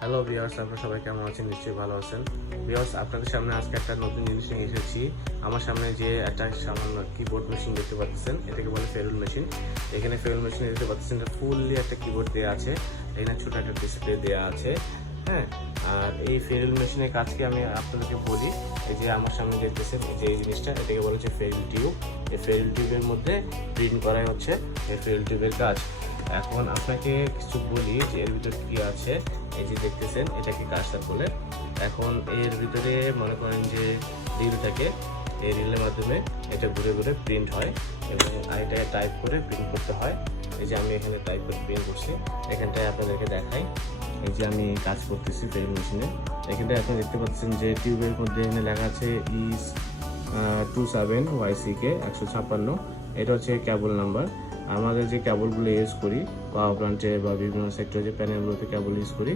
Hello viewers, আপনারা সবাই কেমন আছেন? নিশ্চয়ই ভালো আছেন। ভিউয়ার্স, আপনাদের সামনে আজকে একটা নতুন জিনিস নিয়ে এসেছি। আমার সামনে যে একটা সামান্য কিবোর্ড মেশিন দেখতে পাচ্ছেন, এটাকে বলে ফেরুল মেশিন। এখানে ফেরুল মেশিনে দেখতে পাচ্ছেন ফুললি একটা কিবোর্ড দেওয়া আছে, এখানে ছোট একটা ডিসপ্লে দেওয়া আছে। হ্যাঁ, আর এই ফেরুল মেশিনের কাজকে আমি আপনাদেরকে বলি। এই যে আমার সামনে দেখতেছেন এই যে এই জিনিসটা, এটাকে বলা হচ্ছে ফেরুল টিউব। এই ফেরুল টিউবের মধ্যে প্রিন্ট করাই হচ্ছে এই ফেরুল টিউবের কাজ। এখন আপনাকে কিছু বলি যে এর ভিতরে কি আছে। এই যে দেখতেছেন, এটাকে কার্সার বলে। এখন এর ভিতরে মনে করেন যে রিল থাকে, এই রিলের মাধ্যমে এটা ঘুরে ঘুরে প্রিন্ট হয় এবং এটা টাইপ করে প্রিন্ট করতে হয়। এই যে আমি এখানে টাইপ করে প্রিন্ট করছি, এখানটায় আপনাদেরকে দেখাই। এই যে আমি কাজ করতেছি ফেরুল মেশিনে, এখানটায় আপনি দেখতে পাচ্ছেন যে টিউবের মধ্যে এখানে লেখা আছে ইস 27YCK 156। এটা হচ্ছে কেবল নাম্বার। আমাদের যে কেবলগুলো ইউজ করি পাওয়ার প্ল্যান্টে বা বিভিন্ন সেক্টরে যে প্যানেলগুলোতে কেবল ইউজ করি